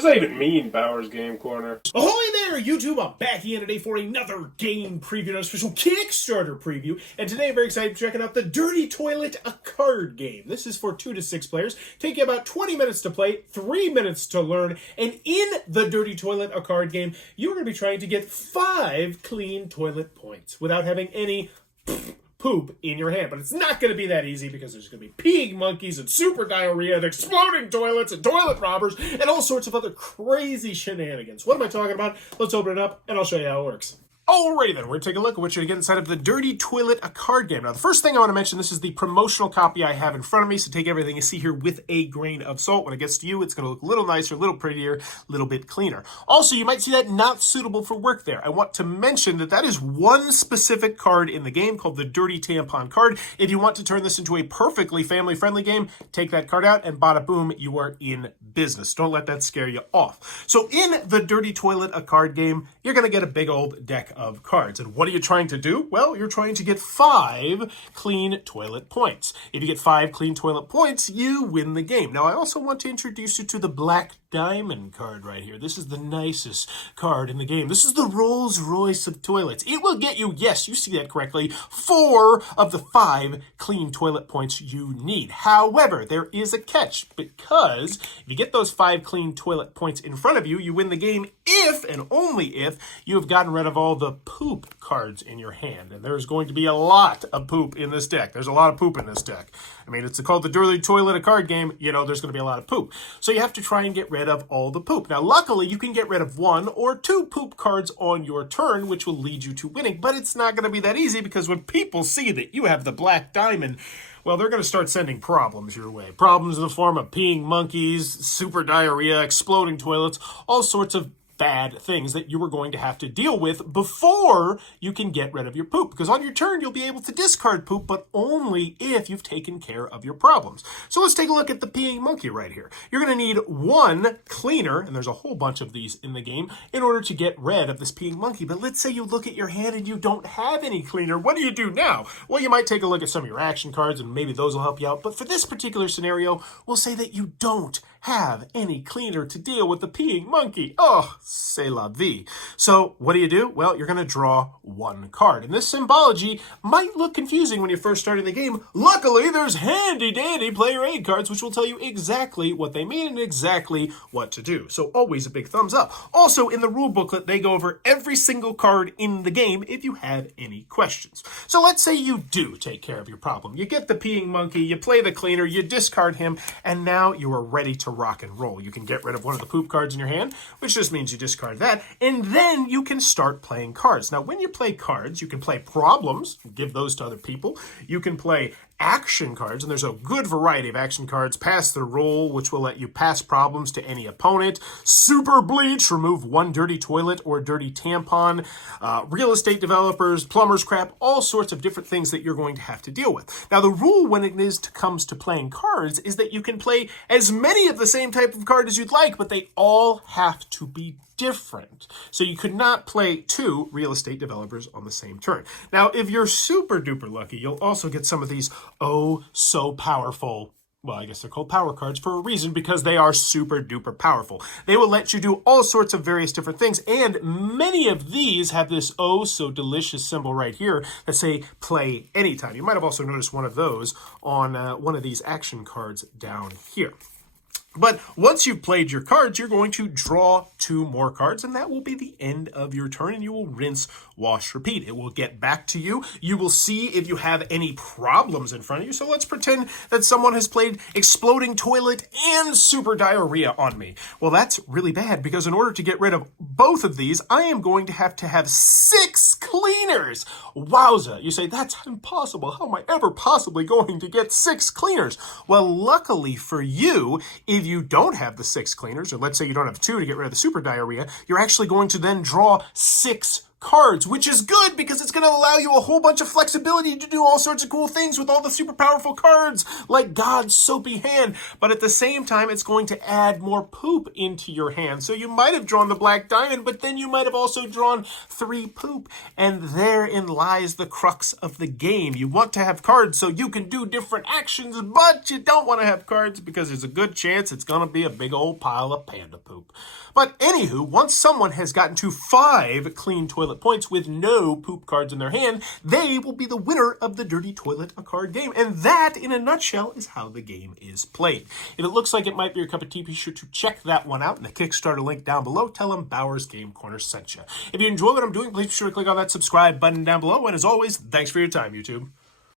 does that even mean, Bowers Game Corner? Ahoy there, YouTube! I'm back again today for another game preview, an official Kickstarter preview. And today I'm very excited to check out the Dirty Toilet, a card game. This is for 2 to 6 players. Take you about 20 minutes to play, 3 minutes to learn. And in the Dirty Toilet, a card game, you're going to be trying to get 5 clean toilet points without having any poop in your hand. But it's not going to be that easy because there's going to be peeing monkeys and super diarrhea and exploding toilets and toilet robbers and all sorts of other crazy shenanigans. What am I talking about? Let's open it up and I'll show you how it works. Alrighty then, we're going to take a look at what you're going to get inside of the Dirty Toilet, a card game. Now, the first thing I want to mention, this is the promotional copy I have in front of me, so take everything you see here with a grain of salt. When it gets to you, it's going to look a little nicer, a little prettier, a little bit cleaner. Also, you might see that not suitable for work there. I want to mention that that is one specific card in the game called the Dirty Tampon card. If you want to turn this into a perfectly family-friendly game, take that card out and bada boom, you are in business. Don't let that scare you off. So in the Dirty Toilet, a card game, you're going to get a big old deck of cards. And what are you trying to do? Well, you're trying to get 5 clean toilet points. If you get 5 clean toilet points, you win the game. Now, I also want to introduce you to the Black Diamond card right here. This is the nicest card in the game. This is the Rolls Royce of toilets. It will get you, yes, you see that correctly, 4 of the 5 clean toilet points you need. However, there is a catch, because if you get those 5 clean toilet points in front of you, you win the game if, and only if, you have gotten rid of all the poop cards in your hand. And there's going to be a lot of poop in this deck. There's a lot of poop in this deck. I mean, it's called the Dirty Toilet, a card game. You know, there's going to be a lot of poop. So you have to try and get rid of all the poop. Now, luckily, you can get rid of 1 or 2 poop cards on your turn, which will lead you to winning. But it's not going to be that easy, because when people see that you have the Black Diamond, well, they're going to start sending problems your way. Problems in the form of peeing monkeys, super diarrhea, exploding toilets, all sorts of bad things that you are going to have to deal with before you can get rid of your poop. Because on your turn, you'll be able to discard poop, but only if you've taken care of your problems. So let's take a look at the peeing monkey right here. You're going to need 1 cleaner, and there's a whole bunch of these in the game, in order to get rid of this peeing monkey. But let's say you look at your hand and you don't have any cleaner. What do you do now? Well, you might take a look at some of your action cards, and maybe those will help you out. But for this particular scenario, we'll say that you don't have any cleaner to deal with the peeing monkey. Oh, c'est la vie. So what do? Well, you're going to draw 1 card. And this symbology might look confusing when you first started the game. Luckily, there's handy-dandy player aid cards, which will tell you exactly what they mean and exactly what to do. So always a big thumbs up. Also, in the rule booklet, they go over every single card in the game if you have any questions. So let's say you do take care of your problem. You get the peeing monkey, you play the cleaner, you discard him, and now you are ready to rock and roll. You can get rid of 1 of the poop cards in your hand, which just means you discard that, and then you can start playing cards. Now, when you play cards, you can play problems, give those to other people. You can play action cards, and there's a good variety of action cards. Pass the roll, which will let you pass problems to any opponent. Super bleach, remove 1 dirty toilet or dirty tampon. Real estate developers, plumbers crap, all sorts of different things that you're going to have to deal with. Now, the rule when it comes to playing cards is that you can play as many of the same type of card as you'd like, but they all have to be different. So you could not play 2 real estate developers on the same turn. Now, if you're super duper lucky, you'll also get some of these oh so powerful, well, I guess they're called power cards for a reason, because they are super duper powerful. They will let you do all sorts of various different things, and many of these have this oh so delicious symbol right here that say play anytime. You might have also noticed one of those on one of these action cards down here. But once you've played your cards, you're going to draw 2 more cards, and that will be the end of your turn, and you will rinse, wash, repeat. It will get back to you. You will see if you have any problems in front of you. So let's pretend that someone has played exploding toilet and super diarrhea on me. Well, that's really bad, because in order to get rid of both of these, I am going to have 6 cleaners. Wowza. You say, that's impossible. How am I ever possibly going to get 6 cleaners? Well, luckily for you, if you don't have the 6 cleaners, or let's say you don't have 2 to get rid of the super diarrhea, you're actually going to then draw 6 cards, which is good because it's going to allow you a whole bunch of flexibility to do all sorts of cool things with all the super powerful cards, like God's soapy hand. But at the same time, it's going to add more poop into your hand. So you might have drawn the black diamond, but then you might have also drawn 3 poop. And therein lies the crux of the game. You want to have cards so you can do different actions, but you don't want to have cards because there's a good chance it's going to be a big old pile of panda poop. But anywho, once someone has gotten to 5 clean toilet points with no poop cards in their hand, they will be the winner of the Dirty Toilet a card game. And that, in a nutshell, is how the game is played. If it looks like it might be your cup of tea, be sure to check that one out in the Kickstarter link down below. Tell them Bowers Game Corner sent you. If you enjoy what I'm doing, please be sure to click on that subscribe button down below. And as always, thanks for your time, YouTube.